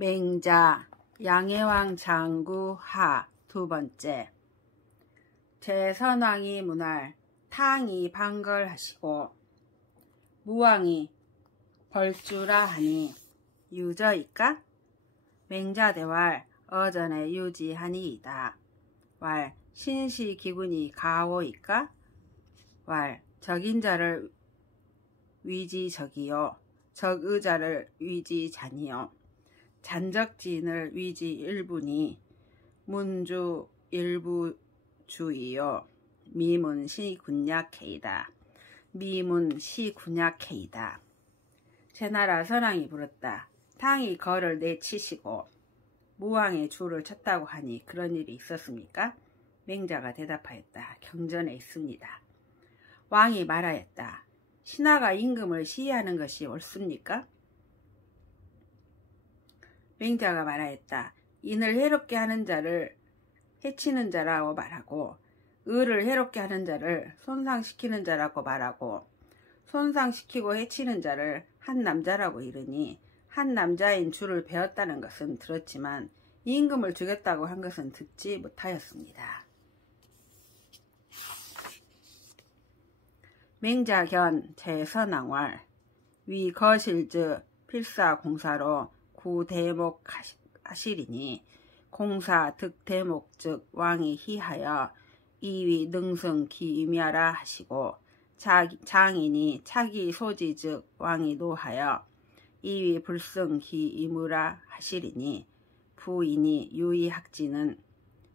맹자 양해왕 장구 하 두 번째. 제선왕이 문할 탕이 방걸하시고 무왕이 벌주라 하니 유저이까? 맹자대왈 어전에 유지하니이다. 왈 신시기군이 가오이까? 왈 적인자를 위지적이요 적의자를 위지잔이요 잔적지인을 위지일분이 문주 일부주이요 미문시군약해이다. 미문시군약해이다. 제나라 선왕이 물었다. 탕이 거를 내치시고 무왕의 주를 쳤다고 하니 그런 일이 있었습니까? 맹자가 대답하였다. 경전에 있습니다. 왕이 말하였다. 신하가 임금을 시해하는 것이 옳습니까? 맹자가 말하였다. 인을 해롭게 하는 자를 해치는 자라고 말하고 의를 해롭게 하는 자를 손상시키는 자라고 말하고 손상시키고 해치는 자를 한 남자라고 이르니 한 남자인 주를 베었다는 것은 들었지만 임금을 죽였다고 한 것은 듣지 못하였습니다. 맹자견 제선왕왈 위 거실즈 필사공사로 구대목 하시리니 공사 득대목 즉 왕이 희하여 이위 능승 기임야라 하시고 장인이 차기 소지 즉 왕이 노하여 이위 불승 기임으라 하시리니 부인이 유의학지는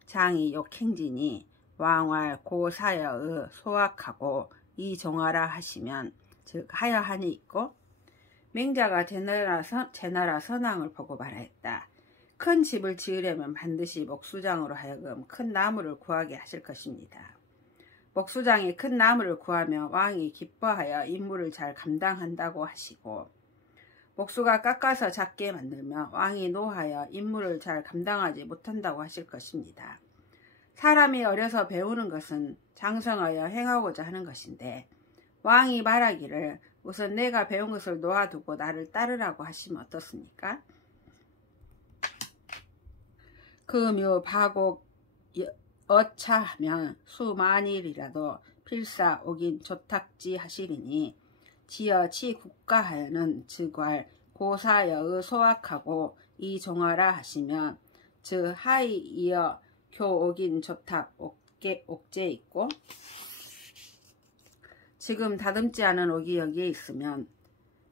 장이 욕행지니 왕왈 고사여의 소악하고 이종하라 하시면 즉 하여하니 있고 맹자가 제나라 선왕을 보고 말하였다. 큰 집을 지으려면 반드시 목수장으로 하여금 큰 나무를 구하게 하실 것입니다. 목수장이 큰 나무를 구하며 왕이 기뻐하여 임무를 잘 감당한다고 하시고 목수가 깎아서 작게 만들며 왕이 노하여 임무를 잘 감당하지 못한다고 하실 것입니다. 사람이 어려서 배우는 것은 장성하여 행하고자 하는 것인데 왕이 말하기를 우선 내가 배운 것을 놓아두고 나를 따르라고 하시면 어떻습니까? 금유 바곡 어차하면 수만일이라도 필사 옥인 조탁지 하시리니 지어 치 국가하여는 즉왈 고사여의 소악하고 이종하라 하시면 즉 하이 이어 교옥인 조탁 옥제 있고 지금 다듬지 않은 옥이 여기에 있으면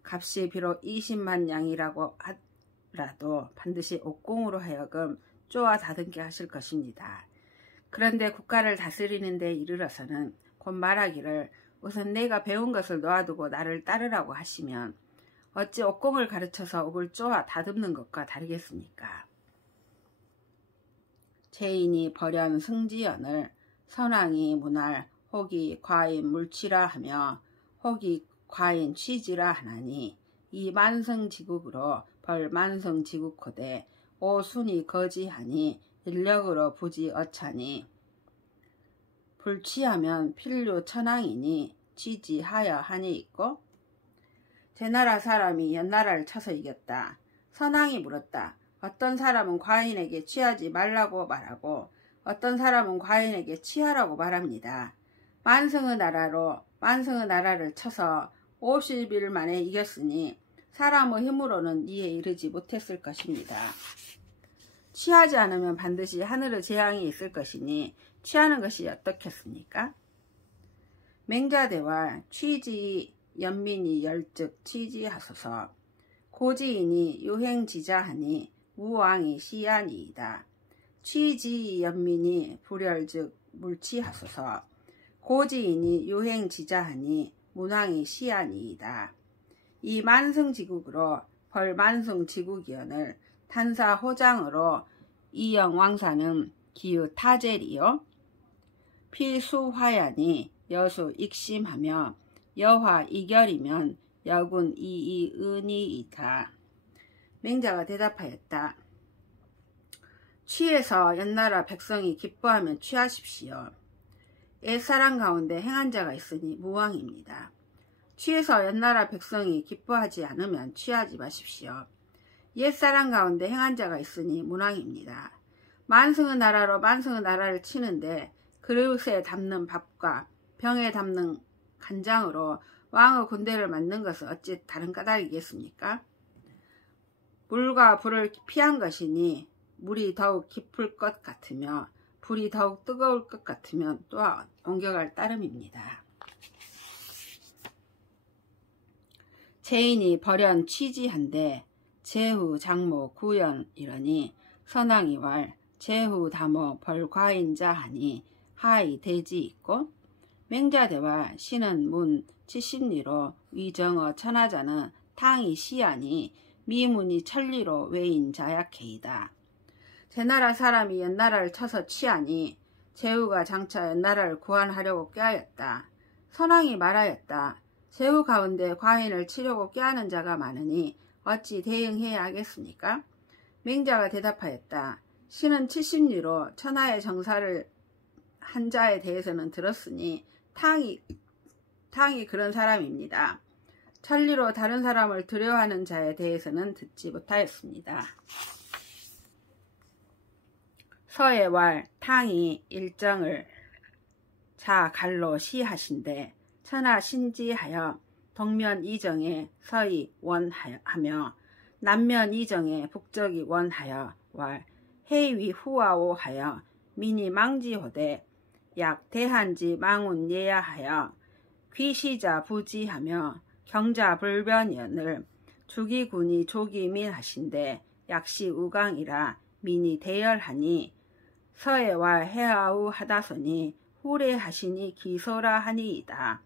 값이 비록 20만 양이라고 하더라도 반드시 옥공으로 하여금 쪼아 다듬게 하실 것입니다. 그런데 국가를 다스리는 데 이르러서는 곧 말하기를 우선 내가 배운 것을 놓아두고 나를 따르라고 하시면 어찌 옥공을 가르쳐서 옥을 쪼아 다듬는 것과 다르겠습니까? 제인이 벌연 승지연을 선왕이 문할 혹이 과인 물치라 하며 혹이 과인 취지라 하나니 이 만성지국으로 벌 만성지국호되 오순이 거지하니 인력으로 부지 어차니 불취하면 필류 천왕이니 취지하여 하니 있고 제나라 사람이 연나라를 쳐서 이겼다. 선왕이 물었다. 어떤 사람은 과인에게 취하지 말라고 말하고 어떤 사람은 과인에게 취하라고 말합니다. 만성의 나라를 쳐서 50일 만에 이겼으니 사람의 힘으로는 이에 이르지 못했을 것입니다. 취하지 않으면 반드시 하늘의 재앙이 있을 것이니 취하는 것이 어떻겠습니까? 맹자대와 취지 연민이 열즉 취지하소서 고지인이 유행지자하니 무왕이 시안이이다. 취지 연민이 불열즉 물치하소서 고지인이 유행지자하니 문왕이 시안이이다. 이 만성지국으로 벌만성지국이언을 탄사 호장으로 이영왕사는 기유 타젤이요 필수화야니 여수 익심하며 여화 이결이면 여군 이이은이이다. 맹자가 대답하였다. 취해서 연나라 백성이 기뻐하면 취하십시오. 옛사람 가운데 행한 자가 있으니 무왕입니다. 취해서 연나라 백성이 기뻐하지 않으면 취하지 마십시오. 옛사람 가운데 행한 자가 있으니 문왕입니다. 만승의 나라로 만승의 나라를 치는데 그릇에 담는 밥과 병에 담는 간장으로 왕의 군대를 만든 것은 어찌 다른 까닭이겠습니까? 물과 불을 피한 것이니 물이 더욱 깊을 것 같으며 불이 더욱 뜨거울 것 같으면 또한 옮겨갈 따름입니다. 제인이 벌연 취지한데 제후 장모 구연 이러니 선왕이 왈 제후 다모 벌과인자 하니 하이 대지 있고 맹자대와 신은 문 70리로 위정어 천하자는 탕이 시하니 미문이 천리로 외인 자약해이다. 제나라 사람이 옛나라를 쳐서 취하니 제후가 장차 옛나라를 구원하려고 꾀하였다. 선왕이 말하였다. 제후 가운데 과인을 치려고 꾀하는 자가 많으니 어찌 대응해야 하겠습니까? 맹자가 대답하였다. 신은 70리로 천하의 정사를 한 자에 대해서는 들었으니 탕이 그런 사람입니다. 천리로 다른 사람을 두려워하는 자에 대해서는 듣지 못하였습니다. 서의 왈 탕이 일정을 자 갈로 시하신데 천하 신지하여 동면 이정에 서이 원하며 남면 이정에 북적이 원하여 왈 해위 후아오 하여 미니 망지호대 약 대한지 망운 예야하여 귀시자 부지하며 경자 불변연을 주기군이 조기민 하신데 약시 우강이라 민이 대열하니 서해와 해아우 하다소니 후레하시니 기소라 하니이다.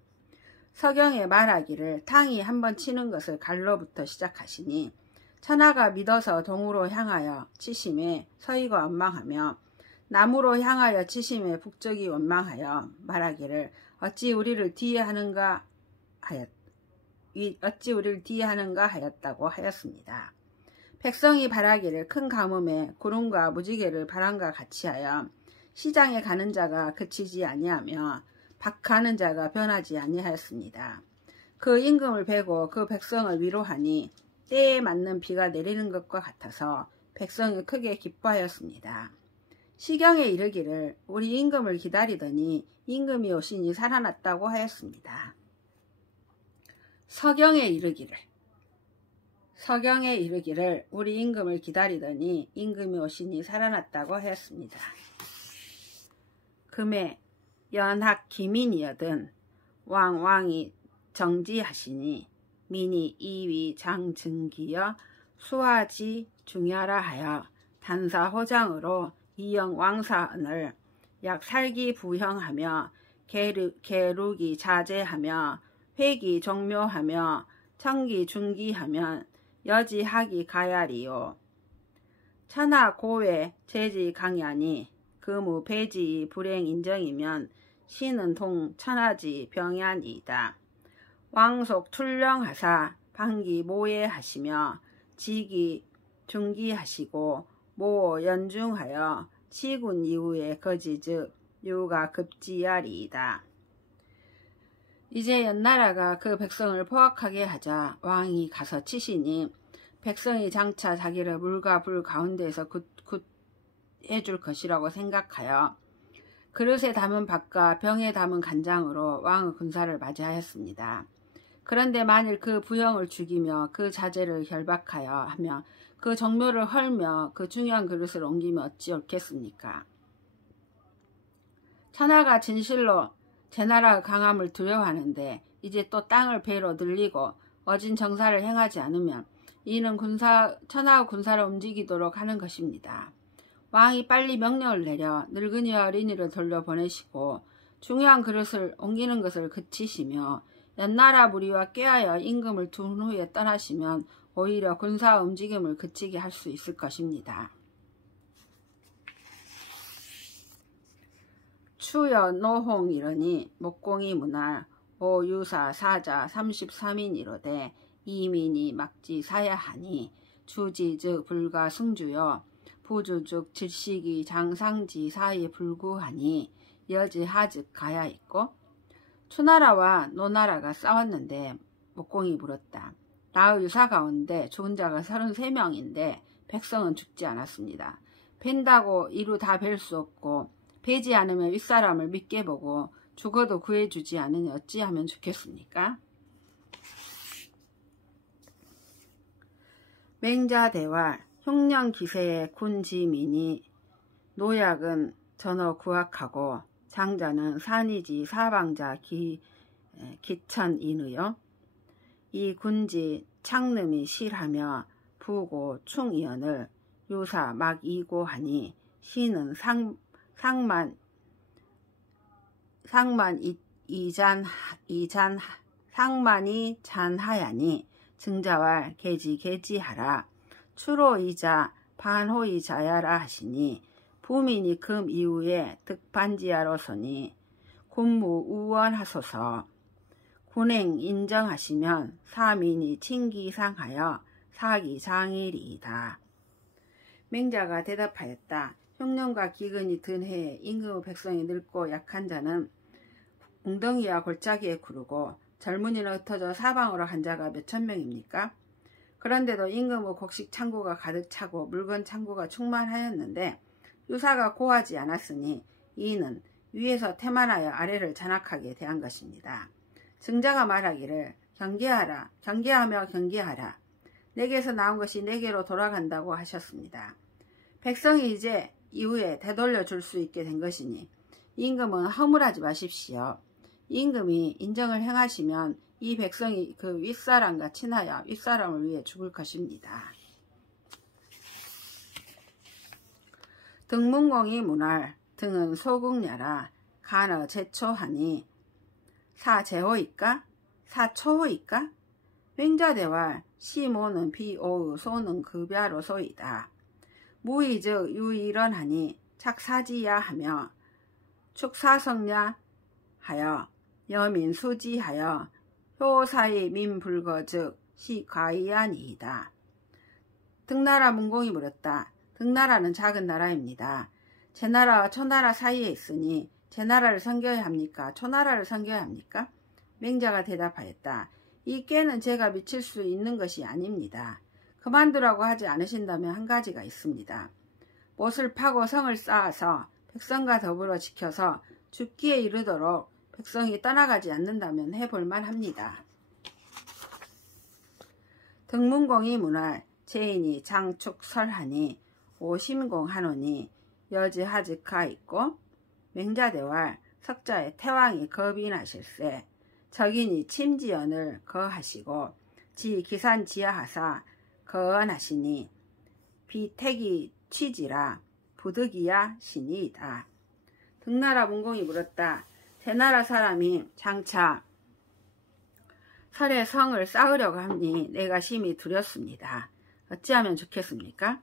서경에 말하기를 탕이 한번 치는 것을 갈로부터 시작하시니 천하가 믿어서 동으로 향하여 치심에 서희가 원망하며 남으로 향하여 치심에 북적이 원망하여 말하기를 어찌 우리를 뒤에 하는가 하였다고 하였습니다. 백성이 바라기를 큰 가뭄에 구름과 무지개를 바람과 같이 하여 시장에 가는 자가 그치지 아니하며 박하는 자가 변하지 아니하였습니다. 그 임금을 베고 그 백성을 위로하니 때에 맞는 비가 내리는 것과 같아서 백성이 크게 기뻐하였습니다. 시경에 이르기를 우리 임금을 기다리더니 임금이 오시니 살아났다고 하였습니다. 서경에 이르기를 우리 임금을 기다리더니 임금이 오시니 살아났다고 하였습니다. 금에 연학 기민이여든 왕이 정지하시니 민이 이위 장증기여 수하지 중야라 하여 단사호장으로 이영 왕사을 약 살기 부형하며 계룩이 자제하며 회기 종묘하며 청기 중기하면 여지하기 가야리요. 천하 고외 제지 강야니 금우 배지 불행 인정이면 신은 동 천하지 병야니이다. 왕속 출령하사 방기 모예하시며 지기 중기하시고 모 연중하여 치군 이후에 거지즉 유가 급지야리이다. 이제 연나라가 그 백성을 포악하게 하자 왕이 가서 치시니 백성이 장차 자기를 물과 불 가운데에서 해줄 것이라고 생각하여 그릇에 담은 밥과 병에 담은 간장으로 왕의 군사를 맞이하였습니다. 그런데 만일 그 부형을 죽이며 그 자제를 결박하여 하며 그 정묘를 헐며 그 중요한 그릇을 옮기면 어찌 옳겠습니까? 천하가 진실로 제나라의 강함을 두려워하는데 이제 또 땅을 배로 늘리고 어진 정사를 행하지 않으면 이는 천하의 군사를 움직이도록 하는 것입니다. 왕이 빨리 명령을 내려 늙은이와 어린이를 돌려보내시고 중요한 그릇을 옮기는 것을 그치시며 연나라 무리와 꾀하여 임금을 둔 후에 떠나시면 오히려 군사 움직임을 그치게 할 수 있을 것입니다. 추여 노홍 이러니 목공이 문할 오유사 사자 33인 이로되 이민이 막지 사야하니 주지 즉 불가 승주여 부주 즉 질식이 장상지 사이 불구하니 여지 하즉 가야 있고 추나라와 노나라가 싸웠는데 목공이 물었다. 나의 유사 가운데 죽은 자가 33명인데 백성은 죽지 않았습니다. 벤다고 이루 다 뵐 수 없고 베지 않으면 윗사람을 믿게 보고 죽어도 구해주지 않으니 어찌하면 좋겠습니까? 맹자대활 흉년기세의 군지민이 노약은 전어 구악하고 장자는 산이지 사방자 기천인의요. 이 군지 창름이 실하며 부고 충이언을 유사 막 이고하니 시는 상만 상만이 잔하야니 증자왈 개지하라. 추로이자 반호이자야라 하시니 부민이 금 이후에 득반지하로서니 군무 우원하소서. 군행 인정하시면 사민이 칭기상하여 사기장일이이다. 맹자가 대답하였다. 흉년과 기근이 든 해에 임금의 백성이 늙고 약한 자는 웅덩이와 골짜기에 구르고 젊은이는 흩어져 사방으로 한 자가 몇천 명입니까? 그런데도 임금의 곡식 창고가 가득 차고 물건 창고가 충만하였는데 유사가 고하지 않았으니 이는 위에서 태만하여 아래를 잔악하게 대한 것입니다. 증자가 말하기를 경계하며 경계하라. 내게서 나온 것이 내게로 돌아간다고 하셨습니다. 백성이 이제 이후에 되돌려 줄 수 있게 된 것이니 임금은 허물하지 마십시오. 임금이 인정을 행하시면 이 백성이 그 윗사람과 친하여 윗사람을 위해 죽을 것입니다. 등문공이 문할 등은 소국냐라 간어 제초하니 사제호이까? 사초호이까? 맹자대활 시모는 비오의 소는 급야로 소이다. 무의즉 유일언하니 착사지야 하며 축사성냐 하여 여민수지하여 효사의 민불거즉 시과이아니이다. 등나라 문공이 물었다. 등나라는 작은 나라입니다. 제 나라와 초나라 사이에 있으니 제 나라를 섬겨야 합니까? 초나라를 섬겨야 합니까? 맹자가 대답하였다. 이 꾀는 제가 미칠 수 있는 것이 아닙니다. 그만두라고 하지 않으신다면 한 가지가 있습니다. 못을 파고 성을 쌓아서 백성과 더불어 지켜서 죽기에 이르도록 백성이 떠나가지 않는다면 해볼만 합니다. 등문공이 문할 제인이 장축설하니 오심공하노니 여지하직하 있고 맹자대활 석자의 태왕이 겁이 나실세 적인이 침지연을 거하시고 지 기산지하하사 거언하시니 비택이 취지라 부득이야 신이이다. 등나라 문공이 물었다. 대나라 사람이 장차 설에 성을 쌓으려고 하니 내가 심히 두렵습니다. 어찌하면 좋겠습니까?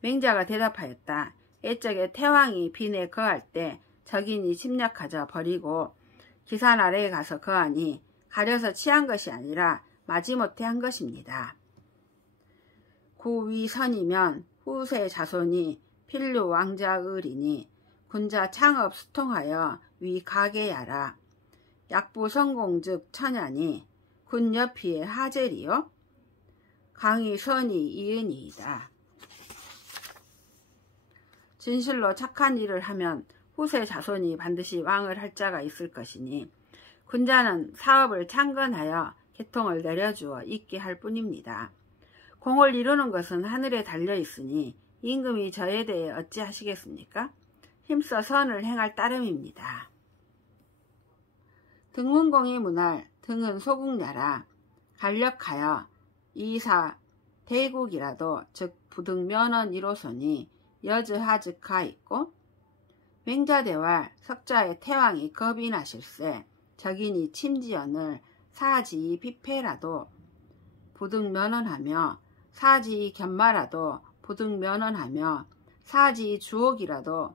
맹자가 대답하였다. 옛적에 태왕이 빈에 거할 때 적인이 침략하자 버리고 기산 아래에 가서 거하니 가려서 취한 것이 아니라 마지못해 한 것입니다. 구위선이면 후세 자손이 필류 왕자의리니 군자 창업 수통하여 위가게야라. 약부 성공즉 천야니 군 옆이의 하젤이요 강의 선이 이은이이다. 진실로 착한 일을 하면 후세 자손이 반드시 왕을 할 자가 있을 것이니 군자는 사업을 창건하여 계통을 내려주어 있게 할 뿐입니다. 공을 이루는 것은 하늘에 달려있으니 임금이 저에 대해 어찌하시겠습니까? 힘써 선을 행할 따름입니다. 등문공이 문할 등은 소국냐라 간력하여 이사 대국이라도 즉 부득면언 이로소니 여즈하즉하 있고 맹자대활 석자의 태왕이 겁이 나실세 적인이 침지연을 사지 비패라도 부득면언하며 사지 견마라도 부득면언하며 사지 주옥이라도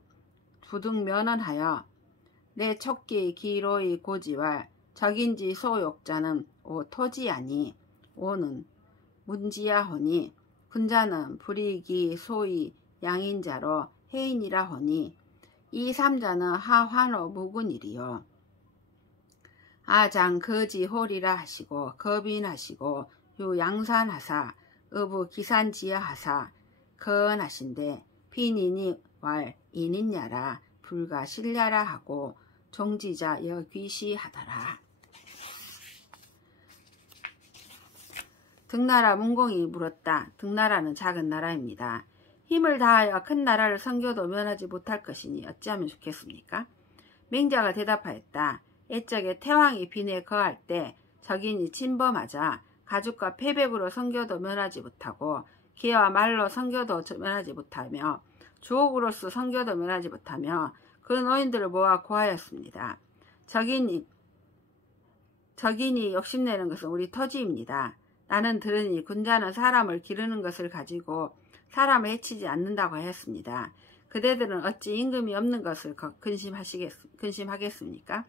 부득면언하여 내 촉기 기로의 고지왈 적인지 소욕자는 오 토지아니 오는 문지야호니 군자는 불이기 소위 양인자로 해인이라 호니 이 삼자는 하환호 묵은일이요 아장 거지홀이라 하시고 겁인하시고 유 양산하사 어부 기산지하하사 거언하신데 빈이니 왈 인인야라 불가 실야라 하고 종지자 여귀시하더라. 등나라 문공이 물었다. 등나라는 작은 나라입니다. 힘을 다하여 큰 나라를 섬겨도 면하지 못할 것이니 어찌하면 좋겠습니까? 맹자가 대답하였다. 옛적에 태왕이 빈에 거할 때 적인이 침범하자 가죽과 패백으로 섬겨도 면하지 못하고 기와 말로 섬겨도 면하지 못하며 주옥으로서 섬겨도 면하지 못하며 그 노인들을 모아 고하였습니다. 적인이 욕심내는 것은 우리 토지입니다. 나는 들으니 군자는 사람을 기르는 것을 가지고 사람을 해치지 않는다고 하였습니다. 그대들은 어찌 임금이 없는 것을 근심하겠습니까?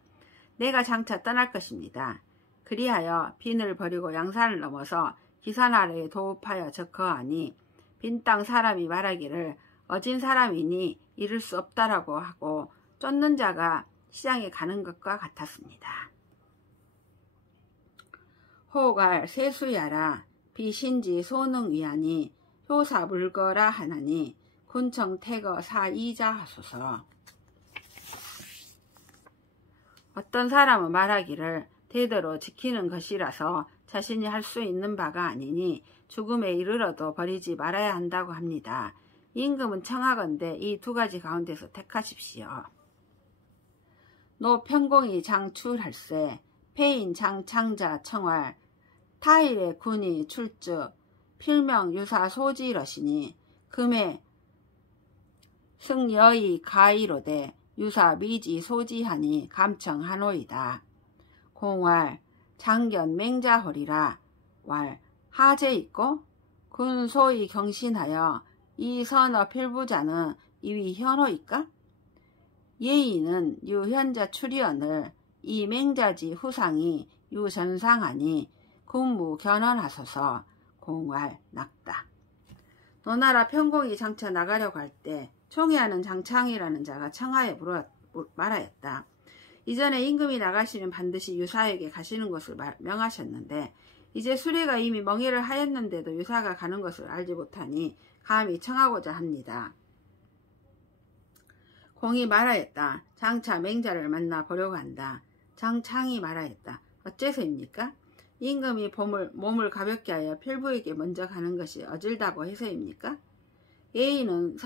내가 장차 떠날 것입니다. 그리하여 빈을 버리고 양산을 넘어서 기산 아래에 도읍하여 적거하니 빈 땅 사람이 말하기를 어진 사람이니 이를 수 없다라고 하고 쫓는 자가 시장에 가는 것과 같았습니다. 호갈 세수야라 비신지 소능위하니 효사 물거라 하나니 군청 태거 사이자 하소서. 어떤 사람은 말하기를 대대로 지키는 것이라서 자신이 할 수 있는 바가 아니니 죽음에 이르러도 버리지 말아야 한다고 합니다. 임금은 청하건대 이 두 가지 가운데서 택하십시오. 노 평공이 장출할세 폐인 장창자 청활 타일의 군이 출주 필명 유사 소지러시니 금에 승여의 가이로되 유사 미지 소지하니 감청하노이다. 공활 장견 맹자허리라 왈 하제 있고 군 소위 경신하여 이 선어 필부자는 이위 현호이까? 예의는 유현자 출이언을 이 맹자지 후상이 유전상하니 군무 견언하소서. 공활 낙다. 노나라 평공이 장차 나가려고 할 때 총애하는 장창이라는 자가 청하에 말하였다. 이전에 임금이 나가시면 반드시 유사에게 가시는 것을 명하셨는데 이제 수레가 이미 멍해를 하였는데도 유사가 가는 것을 알지 못하니 감히 청하고자 합니다. 공이 말하였다. 장차 맹자를 만나 보려고 한다. 장창이 말하였다. 어째서입니까? 임금이 몸을 가볍게 하여 필부에게 먼저 가는 것이 어질다고 해서입니까? 애인은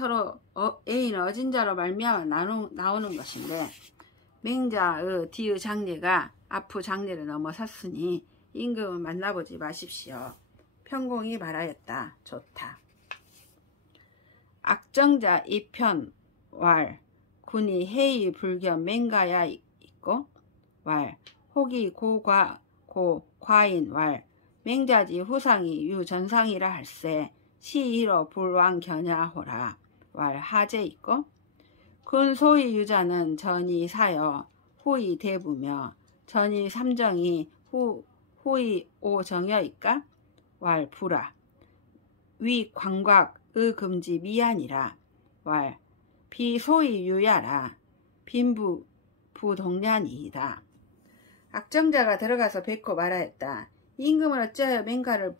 어진 자로 말미암아 나오는 것인데 맹자의 뒤의 장례가 앞의 장례를 넘어섰으니 임금은 만나보지 마십시오. 평공이 말하였다. 좋다. 악정자 이편 왈 군이 해이 불견 맹가야 있고 왈 혹이 과인 왈 맹자지 후상이 유전상이라 할세 시이로 불왕견야호라 왈 하제 있고 군 소위 유자는 전이 사여 후이 대부며 전이 삼정이 후이 오정여이까 왈 부라 위 광곽 금지 미안이라 왈 비소위 유야라 빈부 부동량이이다. 악정자가 들어가서 뵙고 말하였다. 임금은 어찌하여 맹가를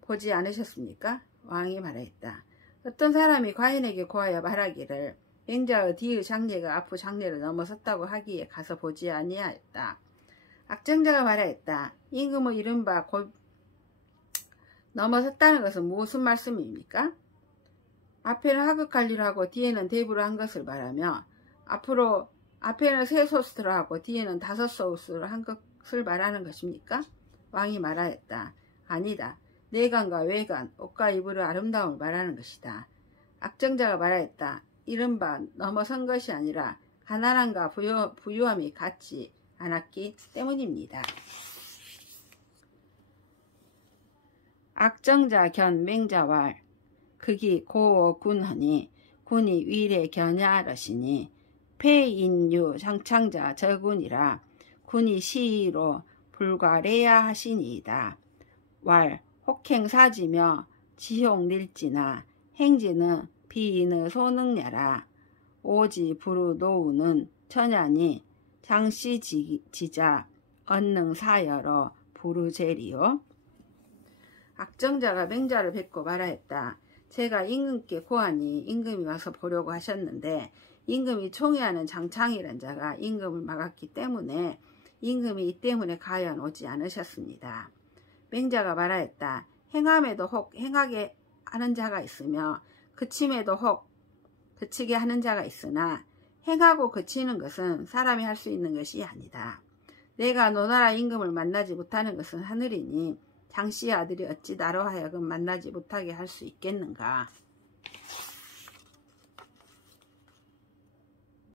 보지 않으셨습니까? 왕이 말하였다. 어떤 사람이 과인에게 고하여 말하기를 맹자의 뒤의 장례가 앞의 장례를 넘어섰다고 하기에 가서 보지 아니하였다. 악정자가 말하였다. 임금의 이른바 넘어섰다는 것은 무슨 말씀입니까? 앞에는 하급관리를 하고 뒤에는 대부를 한 것을 말하며 앞에는 세 소스를 하고 뒤에는 5 소스를 한 것을 말하는 것입니까? 왕이 말하였다. 아니다. 내관과 외관, 옷과 이불의 아름다움을 말하는 것이다. 악정자가 말하였다. 이른바 넘어선 것이 아니라 가난함과 부유함이 같지 않았기 때문입니다. 악정자 견 맹자왈 극이 고어 군하니 군이 위례 견야러시니 폐인유 장창자 저군이라 군이 시로 불과래야 하시니이다. 왈 혹행사지며 지용릴지나 행지는 비인의 소능야라 오지 부루 노우는 천연이 장씨지자 언능사여러 부루제리요. 악정자가 맹자를 뵙고 말하였다. 제가 임금께 고하니 임금이 와서 보려고 하셨는데 임금이 총애하는 장창이란 자가 임금을 막았기 때문에 임금이 이 때문에 과연 오지 않으셨습니다. 맹자가 말하였다. 행함에도 혹 행하게 하는 자가 있으며 그침에도 혹 그치게 하는 자가 있으나 행하고 그치는 것은 사람이 할 수 있는 것이 아니다. 내가 노나라 임금을 만나지 못하는 것은 하늘이니 장씨의 아들이 어찌 나로 하여금 만나지 못하게 할 수 있겠는가.